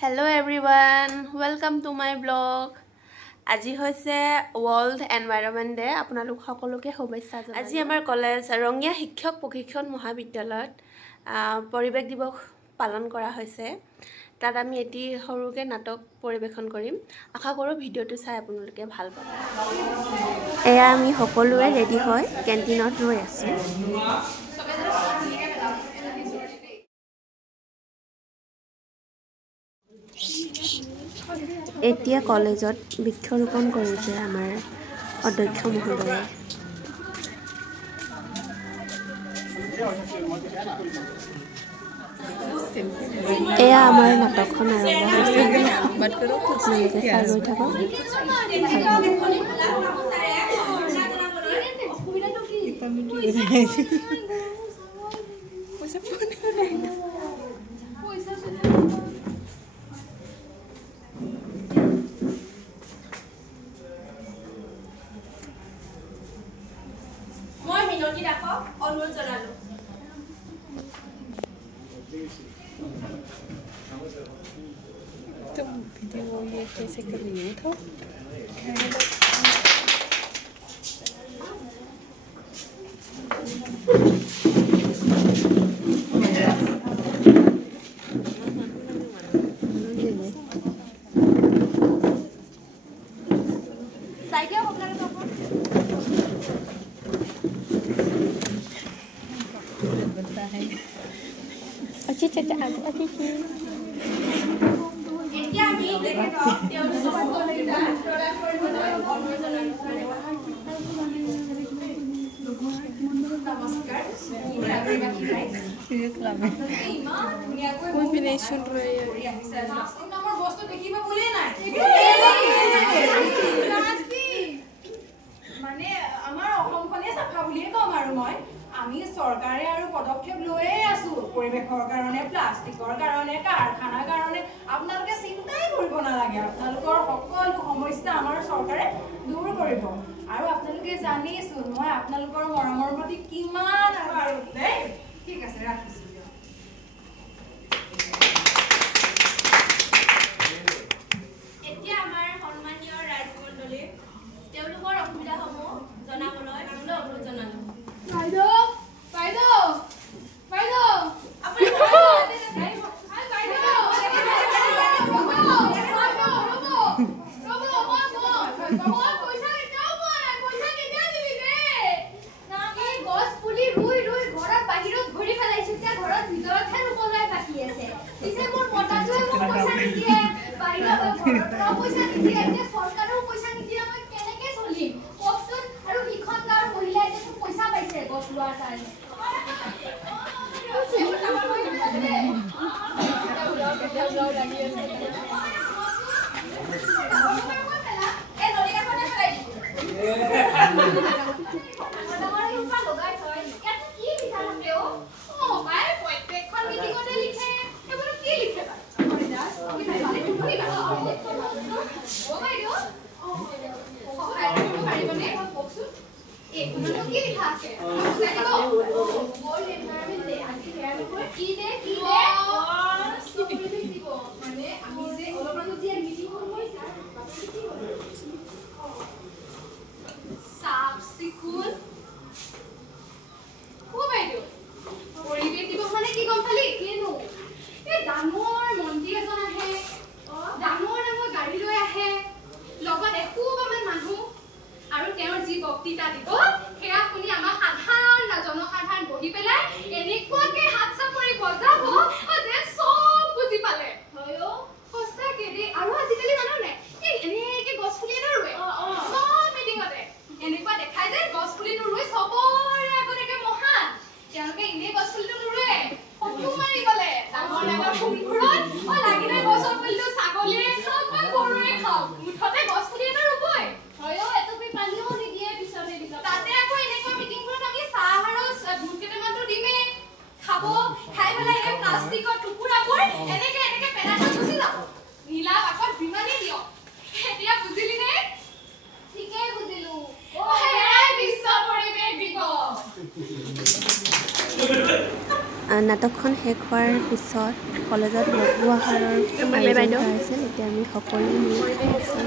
Hello everyone, welcome to my blog. আজি হৈছে World Environment Day. আপোনালোক সকলোকে শুভেচ্ছা জনাইছো। আজি আমাৰ কলেজ ৰঙিয়া শিক্ষক প্ৰশিক্ষণ মহাবিদ্যালয়ত পৰিৱেশ দিৱস পালন কৰা হৈছে। তাত আমি এটি সৰুকে নাটক পৰিবেশন কৰিম। আশা কৰো ভিডিওটো চাই আপোনালোকে ভাল পাব। এয়া আমি সকলোৱে ৰেডি হৈ কেন্টিনত ৰৈ আছো। এতিয়া কলেজত বৃক্ষৰোপণ কৰিছে আমাৰ অধ্যক্ষ মহোদয়ে। এয়া আমাৰ নাটকখন আৰম্ভ হৈছে। আপোনালোকে চাই গৈ থাকক। মই মিনতি ৰাখক অনুৰোধ জনালো। तो वीडियो ये कैसे कर रही हो कोई भी नहीं सुन रहे हैं। মানে আমাৰ অসমখনে চাফা বুলিয়ে কম আৰু মই আমি চৰকাৰে আৰু পদক্ষেপ লৈয়ে আছো পৰিৱেশৰ কাৰণে প্লাষ্টিকৰ কাৰণে কাৰখানাৰ কাৰণে আপোনালোকে চিন্তাই কৰিব নালাগে আপোনালোকৰ সকলো সমস্যা আমাৰ চৰকাৰে দূৰ কৰিব আৰু আপোনালোকে জানিছো মই আপোনালোকৰ মৰমৰ প্ৰতি কিমান আৰু দেই ঠিক আছে ৰাখিছো এতিয়া আমাৰ সন্মানীয় ৰাজমণ্ডলী তেওঁলোকৰ অসুবিধাসমূহ জনাবলৈ অনুৰোধ জনালো নাটকখন শেষ হোৱাৰ পিছত কলেজত লঘু আহাৰৰ আয়োজন কৰা হৈছিল। এতিয়া আমি সকলোৱে মিলি খাই আছোঁ।